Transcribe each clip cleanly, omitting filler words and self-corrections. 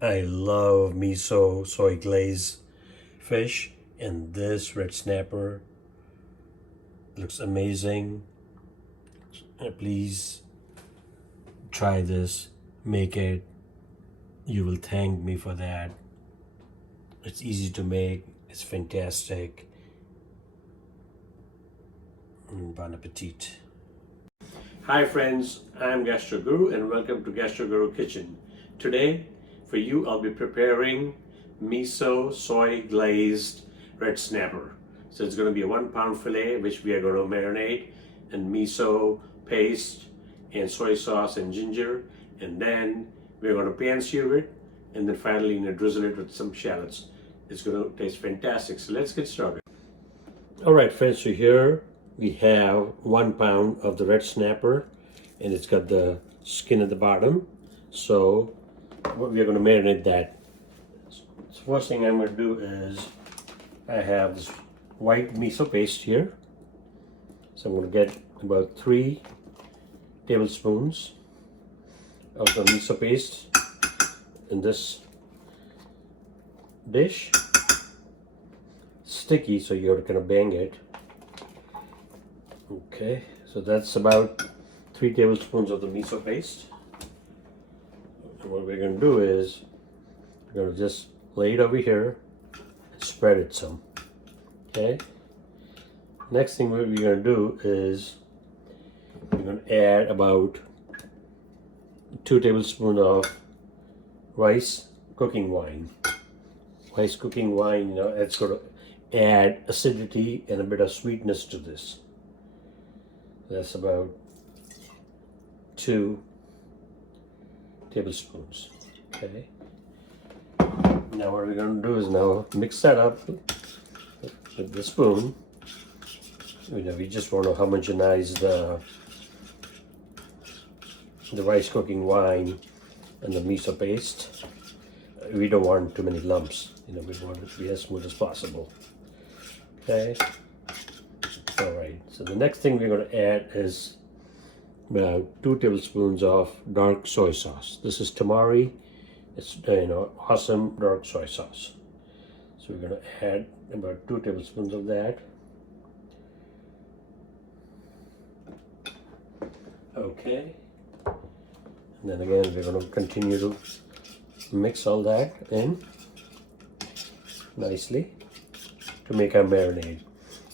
I love miso soy glazed fish, and this red snapper looks amazing. Please try this, make it. You will thank me for that. It's easy to make, it's fantastic. Bon appetit. Hi friends, I'm Gastro Guru and welcome to Gastro Guru Kitchen. Today for you I'll be preparing miso soy glazed red snapper. So it's going to be a 1 pound fillet which we are going to marinate in miso paste and soy sauce and ginger, and then we're going to pan sear it, and then finally drizzle it with some shallots. It's going to taste fantastic. So let's get started. Alright friends, so here we have 1 pound of the red snapper, and it's got the skin at the bottom. So we're going to marinate that. So first thing I'm going to do is I have this white miso paste here. So I'm going to get about 3 tablespoons of the miso paste in this dish. Sticky, so you have to kind of bang it. Okay, so that's about 3 tablespoons of the miso paste. And what we're going to do is we're going to just lay it over here and spread it some. Okay, next thing what we're going to do is we're going to add about 2 tablespoons of rice cooking wine. Rice cooking wine, it's going to add acidity and a bit of sweetness to this. That's about 2 tablespoons. Okay. Now what we're going to do is now mix that up with the spoon. We just want to homogenize the rice cooking wine and the miso paste. We don't want too many lumps. We want it to be as smooth as possible. Okay. Alright, so the next thing we're going to add is about 2 tablespoons of dark soy sauce. This is tamari. It's awesome dark soy sauce. So we're going to add about 2 tablespoons of that. Okay. And then again we're going to continue to mix all that in nicely to make our marinade.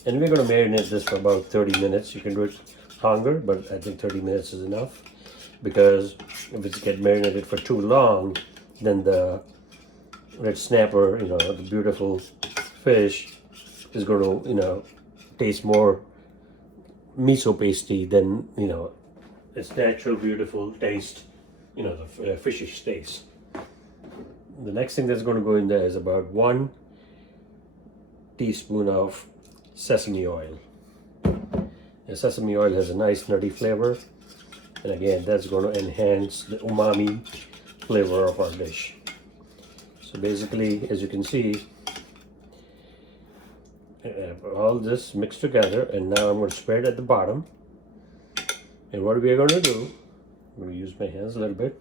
And we're going to marinate this for about 30 minutes. You can do it longer, but I think 30 minutes is enough, because if it's get marinated for too long, then the red snapper, the beautiful fish, is going to, taste more miso pasty than, its natural beautiful taste, the fishish taste. The next thing that's going to go in there is about 1 teaspoon of sesame oil. And sesame oil has a nice nutty flavor, and again that's going to enhance the umami flavor of our dish. So basically, as you can see, all this mixed together, and now I'm going to spread at the bottom. And what we're going to do, I'm going to use my hands a little bit,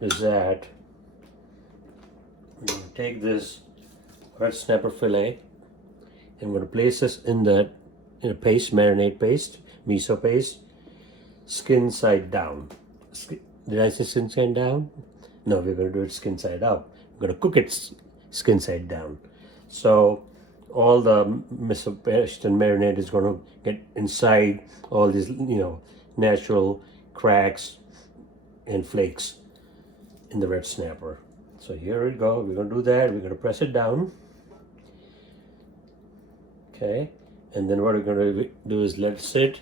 is that I'm going to take this red snapper fillet, and I'm going to place this in the paste, marinade paste, miso paste, skin side down. Did I say skin side down? No, we're going to do it skin side up. We're going to cook it skin side down. So all the miso paste and marinade is going to get inside all these, natural cracks and flakes in the red snapper. So here we go. We're going to do that. We're going to press it down. Okay. And then what we're going to do is let it sit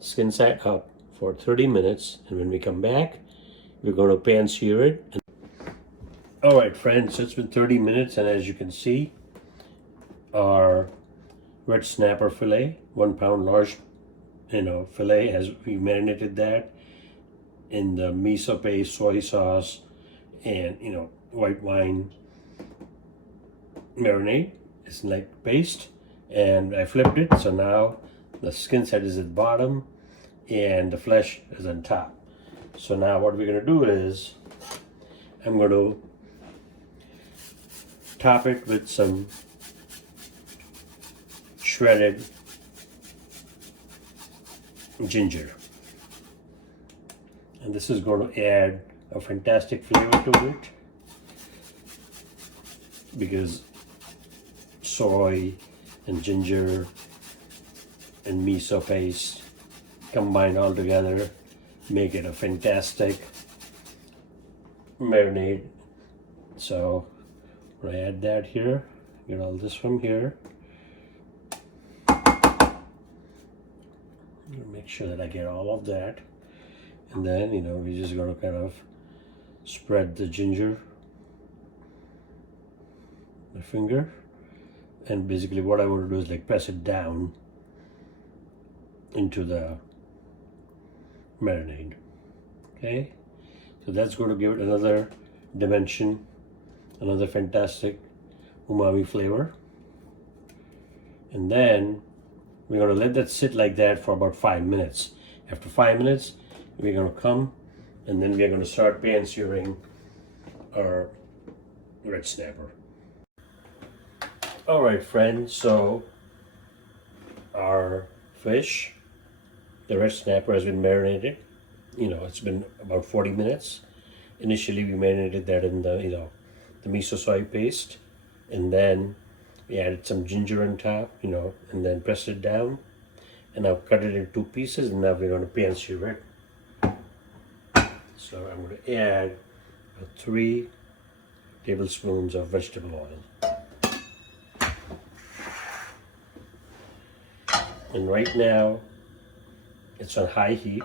skin side up for 30 minutes. And when we come back, we're going to pan sear it. Alright friends, so it's been 30 minutes, and as you can see, our red snapper fillet, 1 pound large fillet, we marinated that in the miso paste, soy sauce, and white wine marinade. It's like paste, and I flipped it, so now the skin side is at the bottom and the flesh is on top. So now what we're going to do is I'm going to top it with some shredded ginger, and this is going to add a fantastic flavor to it because soy and ginger and miso paste combined all together make it a fantastic marinade. So I'm going to add that here, get all this from here. Make sure that I get all of that, and then we're just going to kind of spread the ginger, my finger, and basically what I want to do is like press it down into the marinade. Okay, so that's going to give it another dimension, another fantastic umami flavor. And then we're going to let that sit like that for about 5 minutes. After 5 minutes, we're going to come and then we're going to start pan searing our red snapper. Alright friends, so our fish, the red snapper, has been marinated. It's been about 40 minutes. Initially we marinated that in the the miso soy paste, and then we added some ginger on top, and then pressed it down, and I've cut it in 2 pieces, and now we're going to pan sear it. So I'm going to add 3 tablespoons of vegetable oil. And right now it's on high heat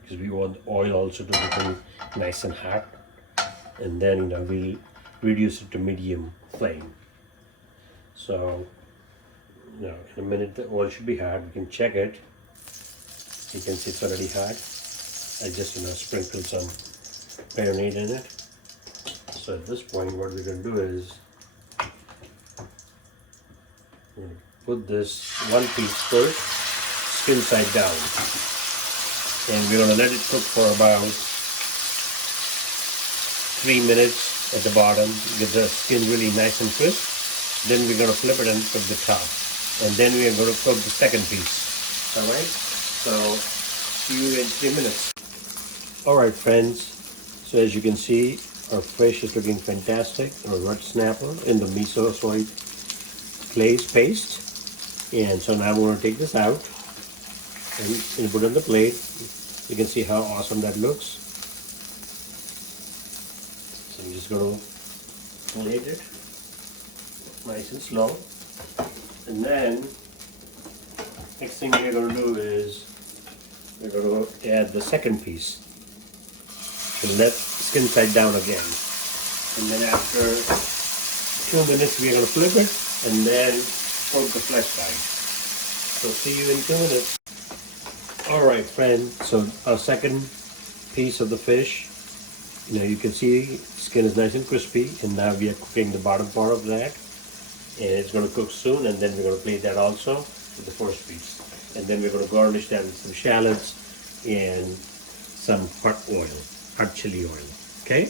because we want the oil also to become nice and hot, and then we'll reduce it to medium flame. So in a minute the oil should be hot. We can check it. You can see it's already hot. I just sprinkled some marinade in it. So at this point what we're going to do is we're going to put this 1 piece first, skin side down, and we're going to let it cook for about 3 minutes at the bottom, get the skin really nice and crisp. Then we're going to flip it and cook the top, and then we are going to cook the second piece. Alright, so see you in 3 minutes. Alright friends, so as you can see, our fish is looking fantastic, our red snapper in the miso soy glazed paste. And so now I'm going to take this out and put it on the plate. You can see how awesome that looks. So I'm just going to plate it nice and slow. And then next thing we're going to do is we're going to add the second piece. So let skin side down again. And then after 2 minutes we're going to flip it and then coat the flesh side. So see you in 2 minutes. Alright friends, so our second piece of the fish, you can see skin is nice and crispy, and now we are cooking the bottom part of that, and it's going to cook soon, and then we're going to plate that also with the first piece, and then we're going to garnish that with some shallots and some hot chili oil. Okay.